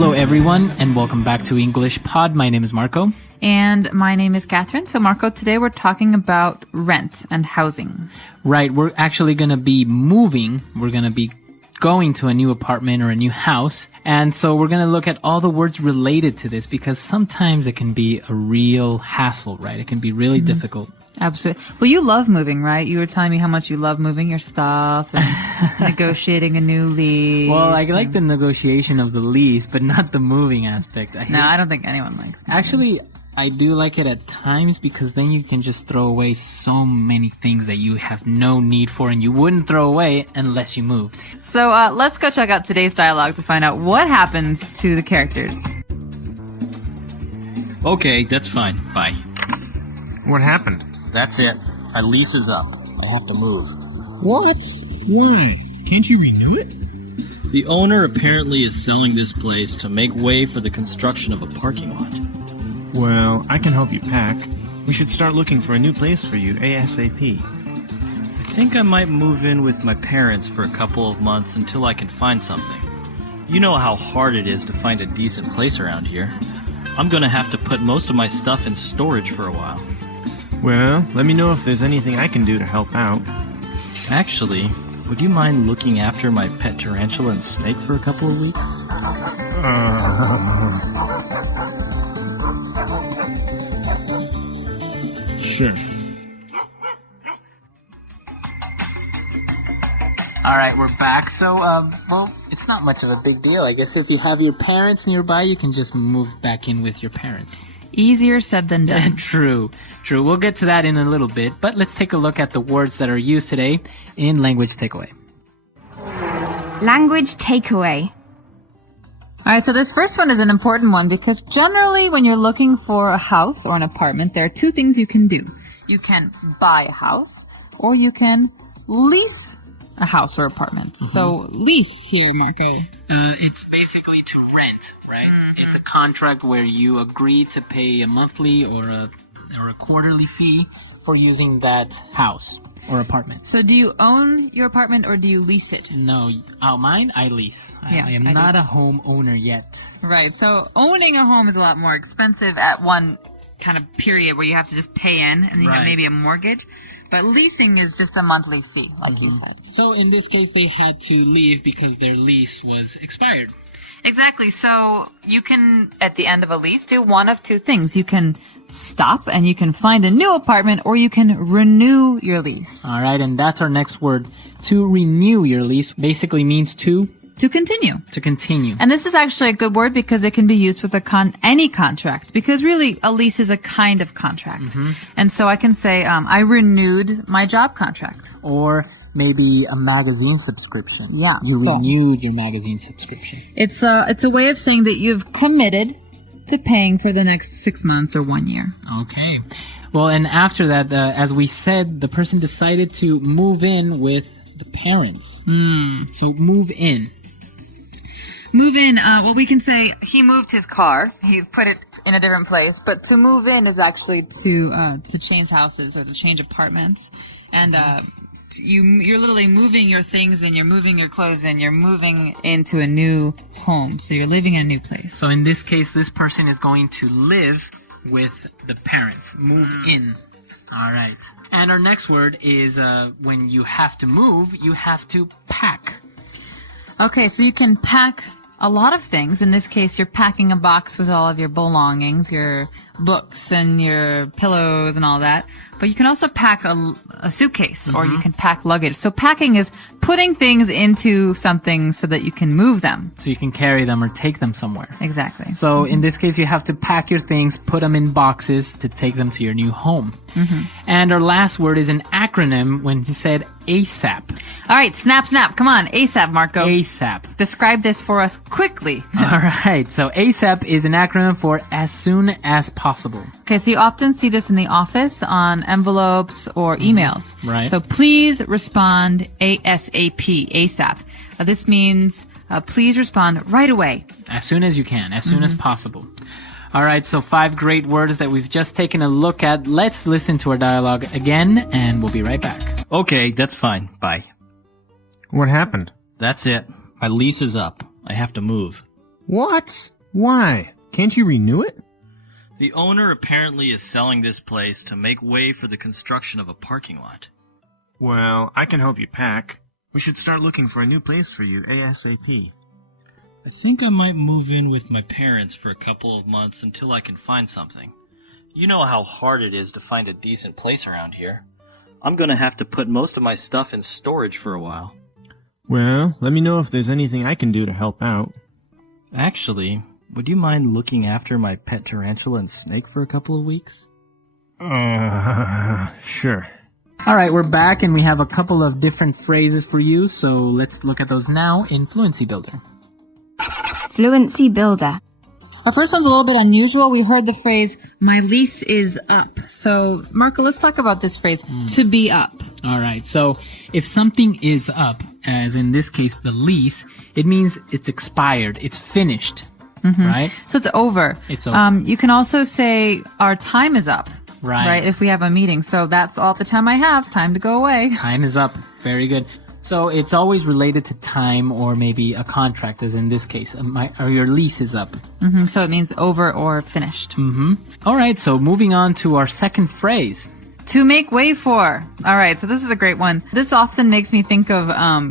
Hello, everyone, and welcome back to English Pod. My name is Marco. And my name is Catherine. So, Marco, today we're talking about rent and housing. Right. We're actually going to be moving. We're going to be going to a new apartment or a new house. And so we're going to look at all the words related to this because sometimes it can be a real hassle, right? It can be really difficult. Absolutely. Well, you love moving, right? You were telling me how much you love moving your stuff and negotiating a new lease. Well, I like the negotiation of the lease, but not the moving aspect. I don't think anyone likes moving. Actually, I do like it at times because then you can just throw away so many things that you have no need for and you wouldn't throw away unless you moved. So let's go check out today's dialogue to find out what happens to the characters. Okay, that's fine. Bye. What happened? That's it. My lease is up. I have to move. What? Why? Can't you renew it? The owner apparently is selling this place to make way for the construction of a parking lot. Well, I can help you pack. We should start looking for a new place for you ASAP. I think I might move in with my parents for a couple of months until I can find something. You know how hard it is to find a decent place around here. I'm gonna have to put most of my stuff in storage for a while. Well, let me know if there's anything I can do to help out. Actually, would you mind looking after my pet tarantula and snake for a couple of weeks? Sure. All right, we're back. So, well, it's not much of a big deal. I guess if you have your parents nearby, you can just move back in with your parents. Easier said than done. True. We'll get to that in a little bit, but let's take a look at the words that are used today in Language Takeaway. Language takeaway. All right, so this first one is an important one because generally when you're looking for a house or an apartment, there are two things you can do. You can buy a house or you can lease a house or apartment. So lease here, Marco. It's basically to rent, right? It's a contract where you agree to pay a monthly or a quarterly fee for using that house or apartment. So do you own your apartment or do you lease it? No, mine, I lease. Yeah, I am I not do. a homeowner yet. Right, so owning a home is a lot more expensive at one kind of period where you have to just pay in and you have maybe a mortgage. But leasing is just a monthly fee, like you said. So in this case, they had to leave because their lease was expired. Exactly. So you can, at the end of a lease, do one of two things. You can stop and you can find a new apartment or you can renew your lease. All right, and that's our next word. To renew your lease basically means to continue. To continue. And this is actually a good word because it can be used with any contract because really a lease is a kind of contract. And so I can say, I renewed my job contract. Or maybe a magazine subscription. Yeah. You renewed your magazine subscription. It's a way of saying that you've committed to paying for the next 6 months or 1 year. Okay. Well, and after that, as we said, the person decided to move in with the parents. So move in. Move in, well, we can say he moved his car. He put it in a different place. But to move in is actually to change houses or to change apartments. And you're literally moving your things and you're moving your clothes and you're moving into a new home. So you're living in a new place. So in this case, this person is going to live with the parents. Move in. All right. And our next word is when you have to move, you have to pack. Okay, so you can pack a lot of things. In this case, you're packing a box with all of your belongings, your books and your pillows and all that. But you can also pack a suitcase or you can pack luggage. So packing is putting things into something so that you can move them. So you can carry them or take them somewhere. Exactly. So in this case, you have to pack your things, put them in boxes to take them to your new home. And our last word is an acronym when he said ASAP. All right, snap. Come on, ASAP, Marco. ASAP. Describe this for us quickly. All right. So ASAP is an acronym for as soon as possible. Okay, so you often see this in the office on envelopes or emails. Right. So please respond ASAP, ASAP. This means please respond right away. As soon as you can, as soon as possible. All right, so 5 great words that we've just taken a look at. Let's listen to our dialogue again, and we'll be right back. Okay, that's fine. Bye. What happened? That's it. My lease is up. I have to move. What? Why? Can't you renew it? The owner apparently is selling this place to make way for the construction of a parking lot. Well, I can help you pack. We should start looking for a new place for you ASAP. I think I might move in with my parents for a couple of months until I can find something. You know how hard it is to find a decent place around here. I'm gonna have to put most of my stuff in storage for a while. Well, let me know if there's anything I can do to help out. Actually, would you mind looking after my pet tarantula and snake for a couple of weeks? Sure. All right, we're back and we have a couple of different phrases for you, so let's look at those now in Fluency Builder. Fluency Builder. Our first one's a little bit unusual. We heard the phrase, my lease is up. So, Marco, let's talk about this phrase, to be up. All right, so if something is up, as in this case, the lease, it means it's expired, it's finished, right? So it's over. It's over. You can also say, our time is up. Right. If we have a meeting. So that's all the time I have. Time to go away. Time is up. Very good. So it's always related to time or maybe a contract, as in this case, or your lease is up. So it means over or finished. All right, so moving on to our second phrase. To make way for. All right, so this is a great one. This often makes me think of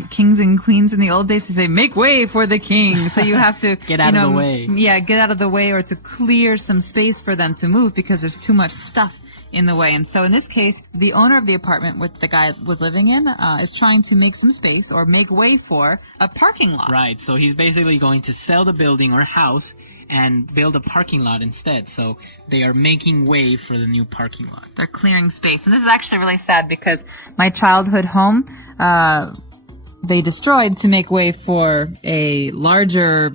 kings and queens in the old days to say, make way for the king. So you have to Get out of the way. Yeah, get out of the way or to clear some space for them to move because there's too much stuff in the way. And so in this case, the owner of the apartment which the guy was living in is trying to make some space or make way for a parking lot. Right, so he's basically going to sell the building or house and build a parking lot instead. So they are making way for the new parking lot. They're clearing space. And this is actually really sad because my childhood home, they destroyed to make way for a larger,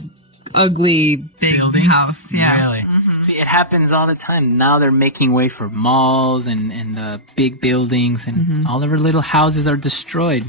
ugly, big Building? house. Yeah. Really? See, it happens all the time. Now they're making way for malls and big buildings, and all of our little houses are destroyed.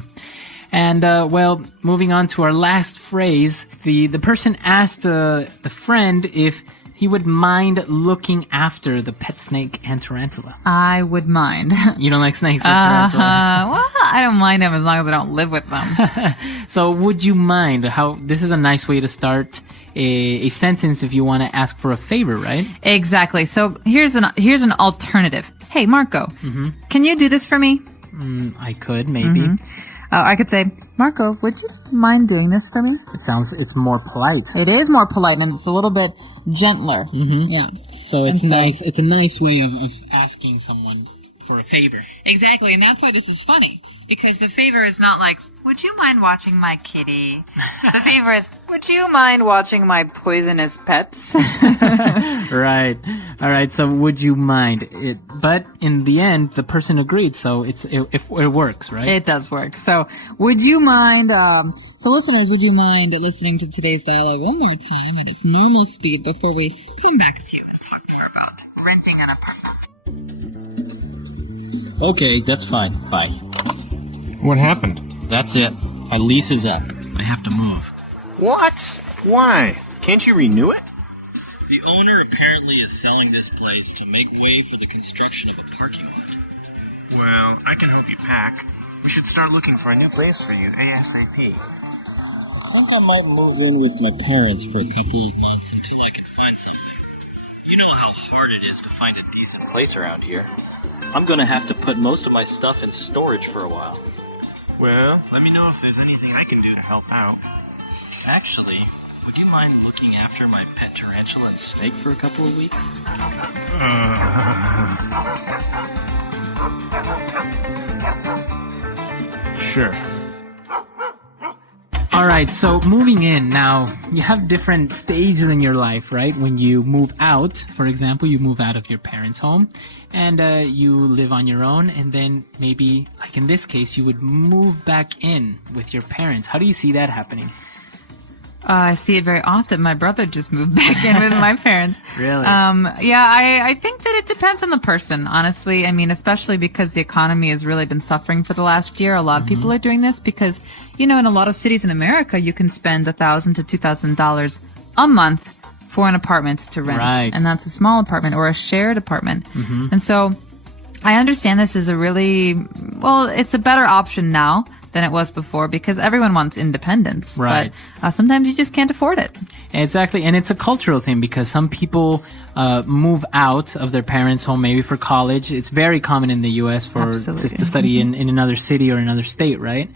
And, well, moving on to our last phrase, the person asked the friend if he would mind looking after the pet snake and tarantula. I would mind. You don't like snakes or tarantulas? Well, I don't mind them as long as I don't live with them. So would you mind? This is a nice way to start a sentence if you want to ask for a favor, right? Exactly. So here's an alternative. Hey, Marco, can you do this for me? I could, maybe. I could say, Marco, would you mind doing this for me? It's more polite. It is more polite and it's a little bit gentler. Yeah. So it's nice. It's a nice way of asking someone for a favor. Exactly, and that's why this is funny. Because the favor is not like, would you mind watching my kitty? The favor is, would you mind watching my poisonous pets? Right. All right. So would you mind it? But in the end, the person agreed. So it works, right? It does work. So would you mind, so listeners, would you mind listening to today's dialogue one more time at its normal speed before we come back to you and talk more about renting an apartment? Okay, that's fine. Bye. What happened? That's it. My lease is up. I have to move. What? Why? Can't you renew it? The owner apparently is selling this place to make way for the construction of a parking lot. Well, I can help you pack. We should start looking for a new place for you ASAP. I think I might move in with my parents for a couple of months until I can find something. You know how hard it is to find a decent place around here. I'm gonna have to put most of my stuff in storage for a while. Well, let me know if there's anything I can do to help out. Actually, would you mind looking after my pet tarantula and snake for a couple of weeks? Sure. All right, so moving in now, you have different stages in your life, right? When you move out, for example, you move out of your parents' home and you live on your own, and then maybe, like in this case, you would move back in with your parents. How do you see that happening? I see it very often. My brother just moved back in with my parents. Really? Yeah, I think that it depends on the person, honestly. I mean, especially because the economy has really been suffering for the last year. A lot of people are doing this because, you know, in a lot of cities in America, you can spend $1,000 to $2,000 a month for an apartment to rent. Right. And that's a small apartment or a shared apartment. And so I understand this is it's a better option now than it was before because everyone wants independence. Right. But sometimes you just can't afford it. Exactly, and it's a cultural thing because some people move out of their parents' home maybe for college. It's very common in the U.S. to study in another city or another state, right?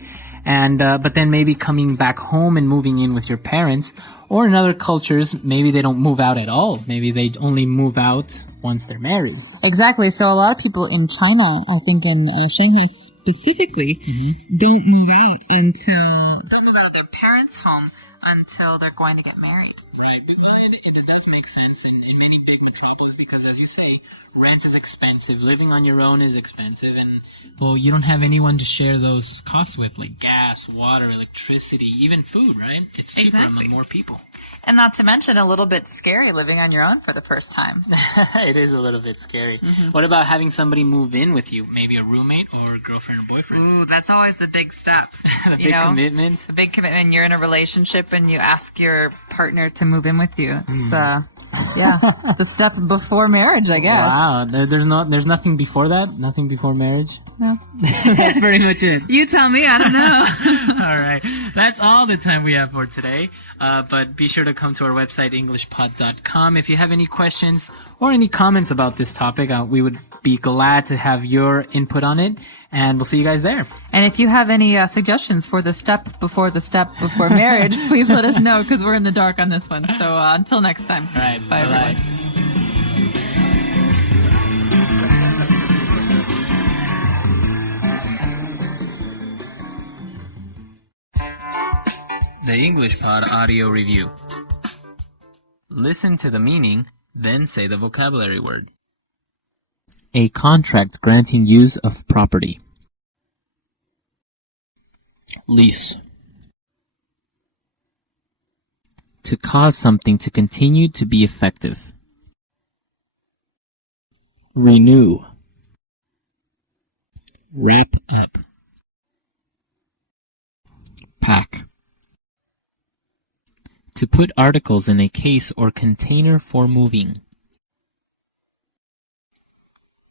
And but then maybe coming back home and moving in with your parents. Or in other cultures, maybe they don't move out at all. Maybe they only move out once they're married. Exactly. So a lot of people in China, I think in Shanghai specifically, don't move out of their parents' home until they're going to get married. Right. But it does make sense in many big metropolises because, as you say, rent is expensive. Living on your own is expensive. And, well, you don't have anyone to share those costs with, like gas, water, electricity, even food, right? It's cheaper among more people. And not to mention a little bit scary living on your own for the first time. It is a little bit scary. What about having somebody move in with you? Maybe a roommate or a girlfriend or boyfriend? Ooh, that's always the big step. The big commitment. The big commitment. You're in a relationship and you ask your partner to move in with you. It's, the step before marriage, I guess. Wow. There's nothing before that? Nothing before marriage? No. That's pretty much it. You tell me. I don't know. All right. That's all the time we have for today. But be sure to come to our website, EnglishPod.com. If you have any questions or any comments about this topic, we would be glad to have your input on it. And we'll see you guys there. And if you have any suggestions for the step before marriage, please let us know because we're in the dark on this one. So until next time. All right. Bye, everyone. The English Pod Audio Review. Listen to the meaning, then say the vocabulary word. A contract granting use of property. Lease. To cause something to continue to be effective. Renew. Wrap up. Pack. To put articles in a case or container for moving.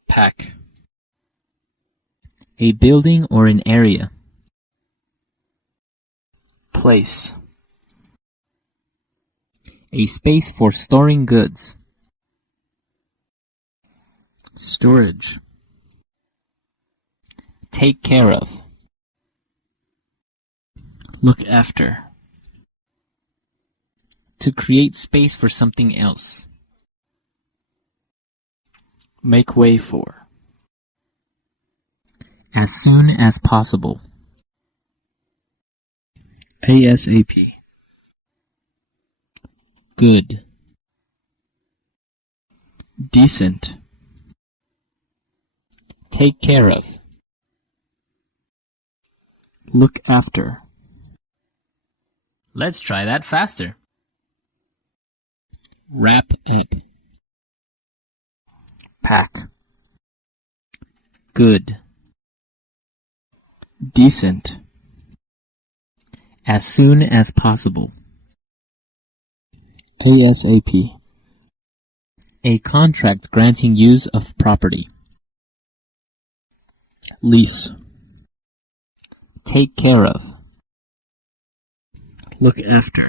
Pack. A building or an area. Place. A space for storing goods. Storage. Take care of. Look after. To create space for something else. Make way for. As soon as possible. ASAP. Good. Decent. Take care of. Look after. Let's try that faster. Wrap up. Pack. Good. Decent. As soon as possible. ASAP. A contract granting use of property. Lease. Take care of. Look after.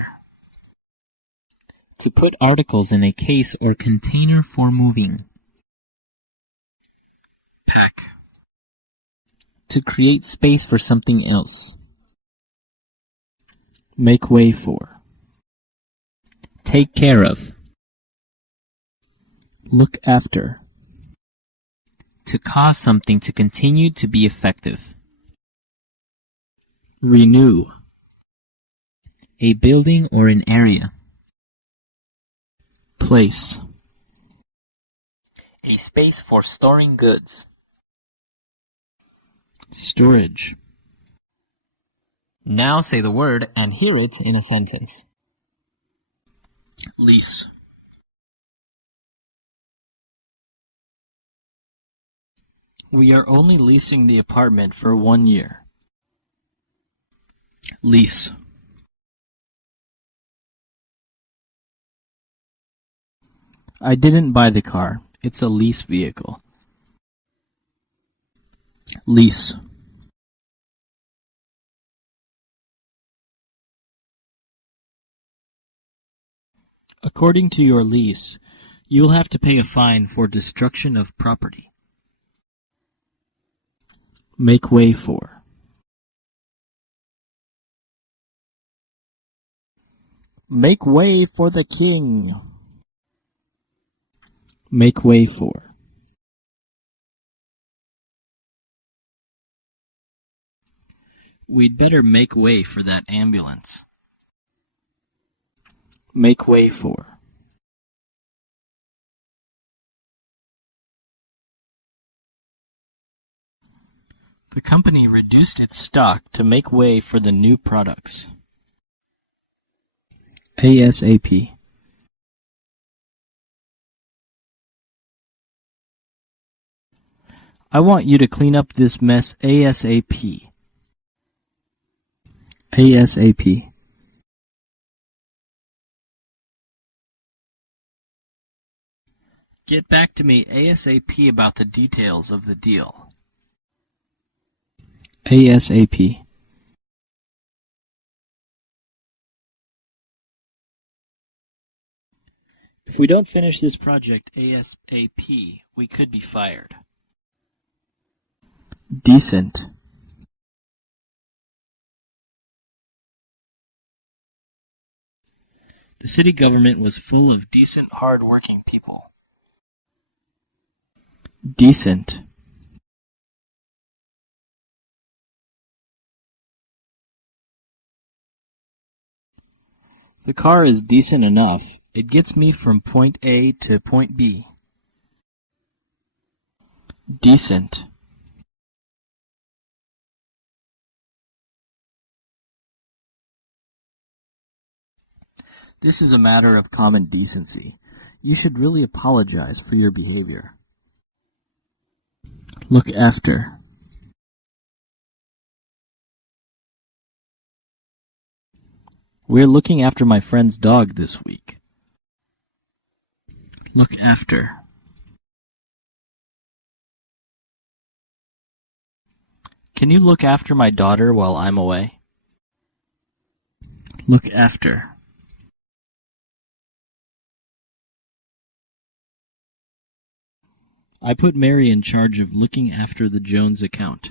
To put articles in a case or container for moving. Pack. To create space for something else. Make way for. Take care of. Look after. To cause something to continue to be effective. Renew. A building or an area. Place. A space for storing goods. Storage. Now say the word and hear it in a sentence. Lease. We are only leasing the apartment for 1 year. Lease. I didn't buy the car. It's a lease vehicle. Lease. According to your lease, you will have to pay a fine for destruction of property. Make way for. Make way for the king. Make way for. We'd better make way for that ambulance. Make way for. The company reduced its stock to make way for the new products. ASAP. I want you to clean up this mess ASAP. ASAP. Get back to me ASAP about the details of the deal. ASAP. If we don't finish this project ASAP, we could be fired. Decent. The city government was full of decent, hard-working people. Decent. The car is decent enough. It gets me from point A to point B. Decent. This is a matter of common decency. You should really apologize for your behavior. Look after. We're looking after my friend's dog this week. Look after. Can you look after my daughter while I'm away? Look after. I put Mary in charge of looking after the Jones account.